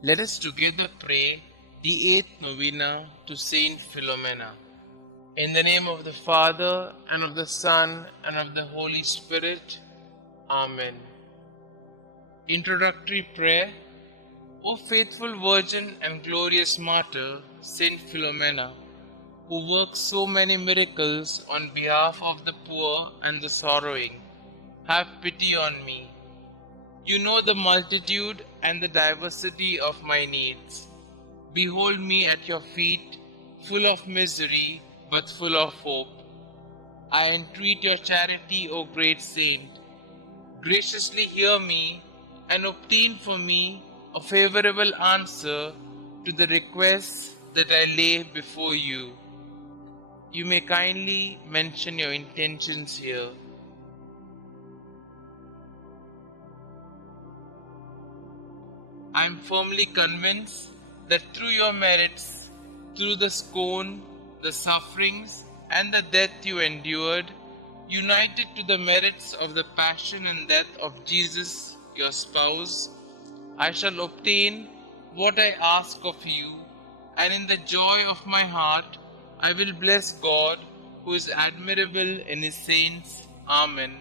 Let us together pray the 8th Novena to St Philomena. In the name of the Father, and of the Son, and of the Holy Spirit. Amen. Introductory Prayer. O faithful Virgin and glorious Martyr, St Philomena, who works so many miracles on behalf of the poor and the sorrowing, have pity on me. You know the multitude and the diversity of my needs. Behold me at your feet, full of misery, but full of hope. I entreat your charity, O great saint. Graciously hear me and obtain for me a favorable answer to the requests that I lay before you. You may kindly mention your intentions here. I am firmly convinced that through your merits, through the scorn, the sufferings, and the death you endured, united to the merits of the passion and death of Jesus, your spouse, I shall obtain what I ask of you, and in the joy of my heart, I will bless God, who is admirable in his saints. Amen.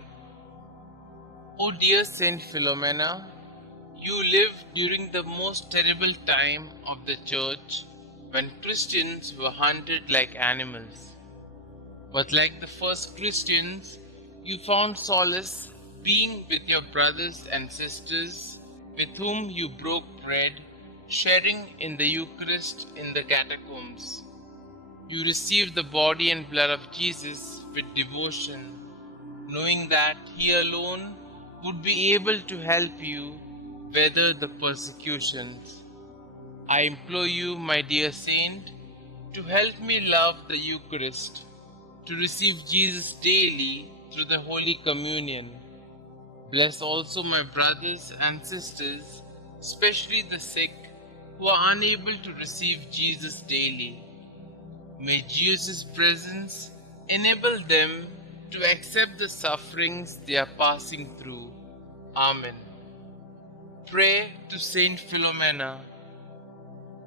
O dear Saint Philomena, you lived during the most terrible time of the Church, when Christians were hunted like animals. But like the first Christians, you found solace being with your brothers and sisters, with whom you broke bread, sharing in the Eucharist in the catacombs. You received the body and blood of Jesus with devotion, knowing that He alone would be able to help you weather the persecutions. I implore you, my dear saint, to help me love the Eucharist, to receive Jesus daily through the Holy Communion. Bless also my brothers and sisters, especially the sick, who are unable to receive Jesus daily. May Jesus' presence enable them to accept the sufferings they are passing through. Amen. Pray to Saint Philomena.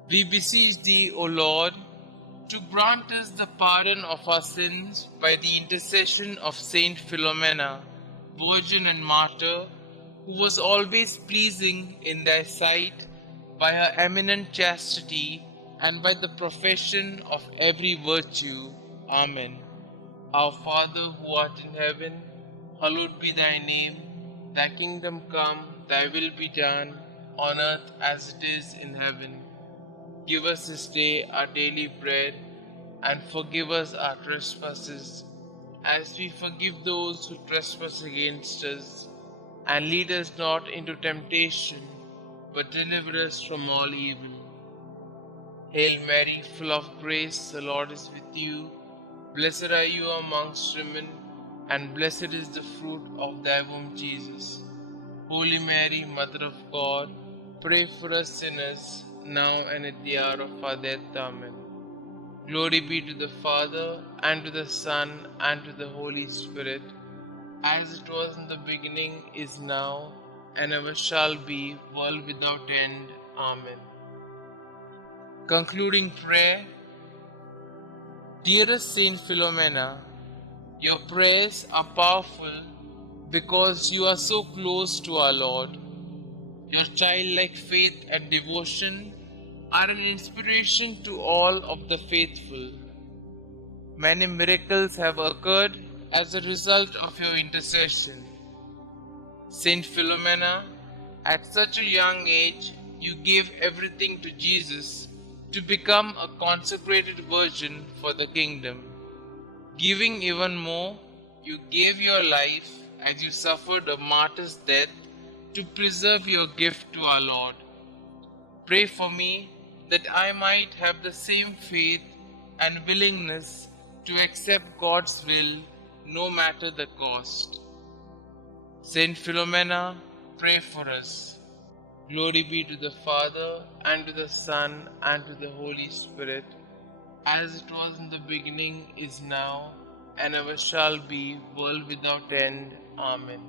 We beseech thee, O Lord, to grant us the pardon of our sins by the intercession of Saint Philomena, Virgin and Martyr, who was always pleasing in thy sight by her eminent chastity and by the profession of every virtue. Amen. Our Father who art in heaven, hallowed be thy name. Thy kingdom come, thy will be done, on earth as it is in heaven. Give us this day our daily bread, and forgive us our trespasses, as we forgive those who trespass against us. And lead us not into temptation, but deliver us from all evil. Hail Mary, full of grace, the Lord is with you. Blessed are you amongst women, and blessed is the fruit of thy womb, Jesus. Holy Mary, Mother of God, pray for us sinners, now and at the hour of our death. Amen. Glory be to the Father, and to the Son, and to the Holy Spirit, as it was in the beginning, is now, and ever shall be, world without end. Amen. Concluding prayer. Dearest Saint Philomena, your prayers are powerful because you are so close to our Lord. Your childlike faith and devotion are an inspiration to all of the faithful. Many miracles have occurred as a result of your intercession. Saint Philomena, at such a young age, you gave everything to Jesus to become a consecrated virgin for the kingdom. Giving even more, you gave your life as you suffered a martyr's death to preserve your gift to our Lord. Pray for me that I might have the same faith and willingness to accept God's will no matter the cost. Saint Philomena, pray for us. Glory be to the Father, and to the Son, and to the Holy Spirit, as it was in the beginning, is now, and ever shall be, world without end. Amen.